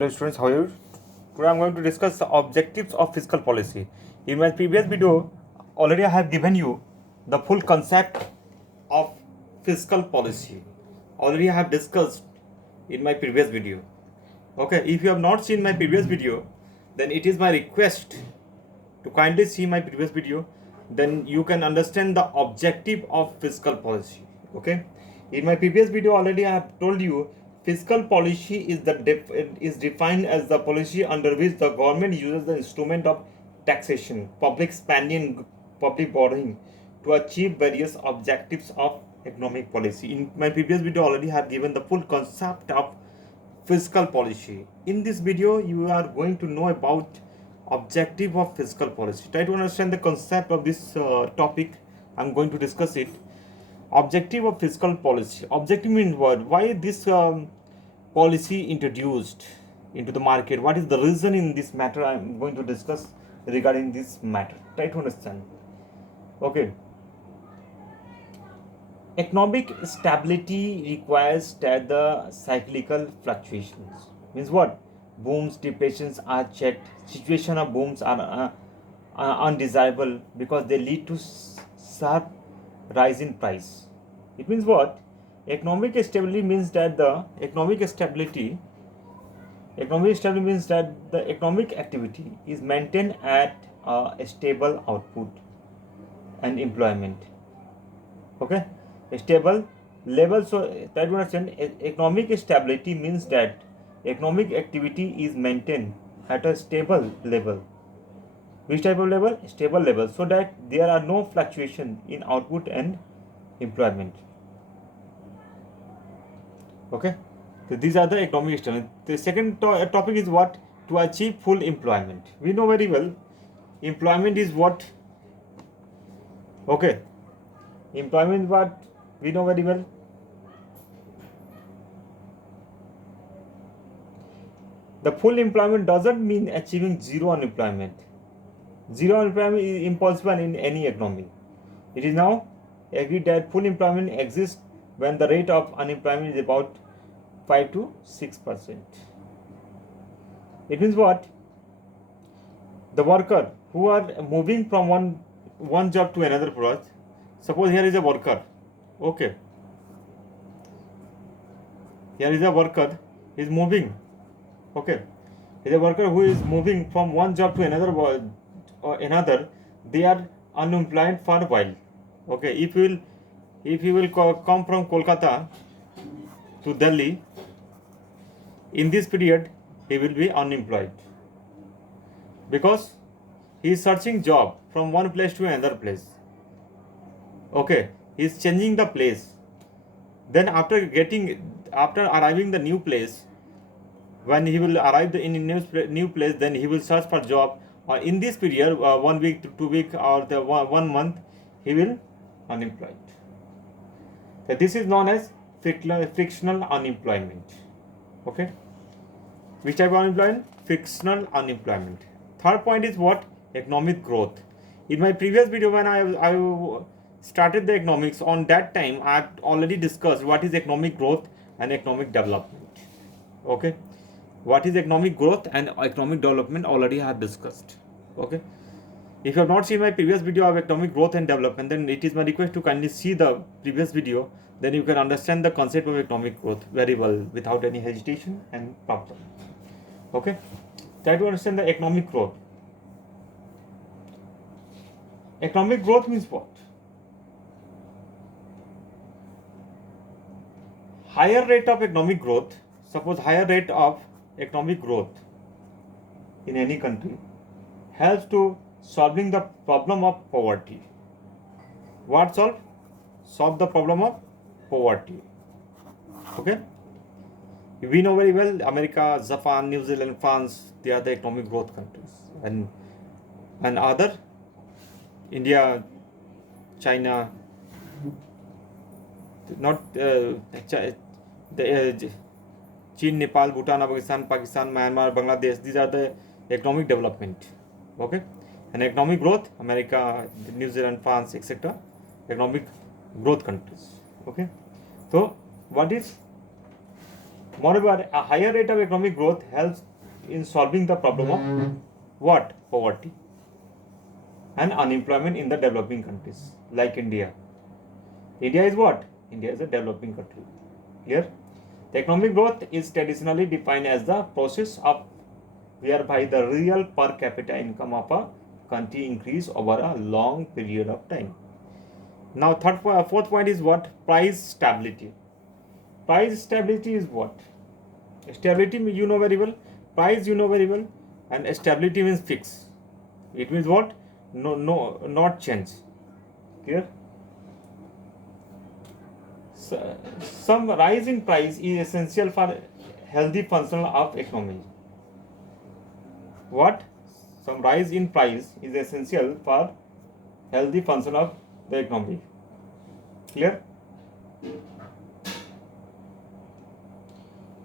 Hello students, how are you? Today I'm going to discuss the objectives of fiscal policy. In my previous video, already I have given you the full concept of fiscal policy. Already I have discussed in my previous video. Okay, if you have not seen my previous video, then it is my request to kindly see my previous video. Then you can understand the objective of fiscal policy. Okay, in my previous video already I have told you fiscal policy is defined as the policy under which the government uses the instrument of taxation, public spending, public borrowing to achieve various objectives of economic policy. In my previous video already have given the full concept of fiscal policy. In this video you are going to know about objective of fiscal policy. Try to understand the concept of this topic. I'm going to discuss it. Objective of fiscal policy. Objective means what? Why this policy introduced into the market? What is the reason in this matter? I'm going to discuss regarding this matter. Try to understand. Okay. Economic stability requires that the cyclical fluctuations. Means what? Booms, depressions are checked. Situation of booms are undesirable because they lead to sharp rise in price. It means what? Economic stability means that the economic stability means that the economic activity is maintained at a stable output and employment. Okay, a stable level. So try to understand, economic stability means that economic activity is maintained at a stable level. Which type of level? Stable level, so that there are no fluctuation in output and employment. Okay, so these are the economic stability. The second topic is what? To achieve full employment. We know very well employment is what? Okay, employment is what we know very well. The full employment doesn't mean achieving zero unemployment. Zero unemployment is impossible in any economy. It is now agreed that full employment exists when the rate of unemployment is about 5 to 6%. It means what? The worker who are moving from one job to another project. Suppose here is a worker. Okay. Here is a worker is moving. Okay. Is a worker who is moving from one job to another. They are unemployed for a while. Okay. If you will come from Kolkata to Delhi, in this period he will be unemployed because he is searching job from one place to another place. Okay, he is changing the place. Then after arriving the new place, when he will arrive in new place, then he will search for job. In this period, 1 week to 2 week or the 1 month, he will unemployed. So this is known as frictional unemployment. Okay, which type of unemployment? Frictional unemployment. Third point is what? Economic growth. In my previous video, when I started the economics, on that time I have already discussed what is economic growth and economic development. Okay, what is economic growth and economic development already I have discussed. Okay, if you have not seen my previous video of economic growth and development, then it is my request to kindly see the previous video. Then you can understand the concept of economic growth very well without any hesitation and problem. Okay, try to understand the economic growth. Economic growth means what? Higher rate of economic growth. Suppose higher rate of economic growth in any country helps to solving the problem of poverty. What solve? Solve the problem of poverty. Okay. We know very well America, Japan, New Zealand, France, they are the economic growth countries, and other India, China, not China, Nepal, Bhutan, Afghanistan, Pakistan, Myanmar, Bangladesh. These are the economic development. Okay, and economic growth, America, New Zealand, France, etc. Economic growth countries. Okay, so what is Moreover, a higher rate of economic growth helps in solving the problem of what? Poverty and unemployment in the developing countries like India. India is what? India is a developing country. Clear? The economic growth is traditionally defined as the process of whereby the real per capita income of a country increase over a long period of time. Now, fourth point is what? Price stability. Price stability is what? Stability you know very well. Price you know very well, and stability means fix. It means what? No, not change. Clear? Some rise in price is essential for healthy function of economy. What? Some rise in price is essential for healthy function of the economy. Clear?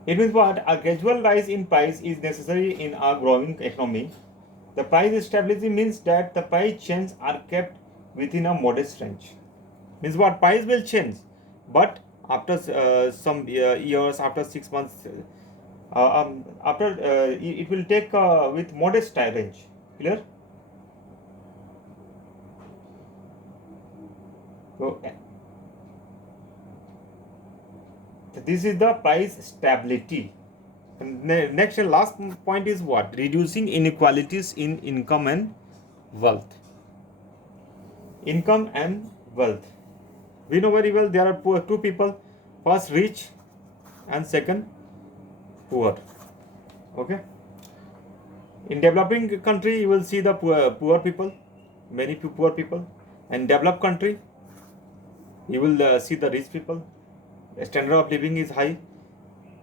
It means what? A gradual rise in price is necessary in a growing economy. The price stability means that the price changes are kept within a modest range. Means what? Price will change, but after some years, after 6 months, it will take with modest range. Clear? So this is the price stability. And next and last point is what? Reducing inequalities in income and wealth. Income and wealth. We know very well there are two people, first rich and second poor. Okay. In developing country, you will see the poor people, many poor people. In developed country, you will see the rich people. The standard of living is high,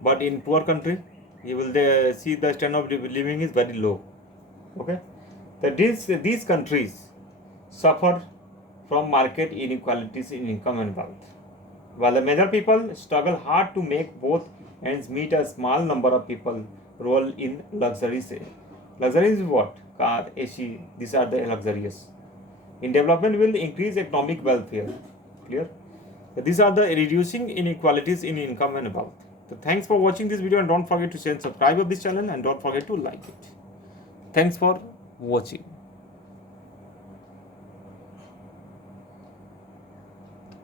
but in poor country, you will see the standard of living is very low. Okay, that these countries suffer from market inequalities in income and wealth, while the major people struggle hard to make both ends meet. A small number of people roll in luxuries. Luxury is what? Car, AC. These are the luxurious. In development, will increase economic welfare. Clear? These are the reducing inequalities in income and wealth. So thanks for watching this video, and don't forget to share and subscribe of this channel, and don't forget to like it. Thanks for watching.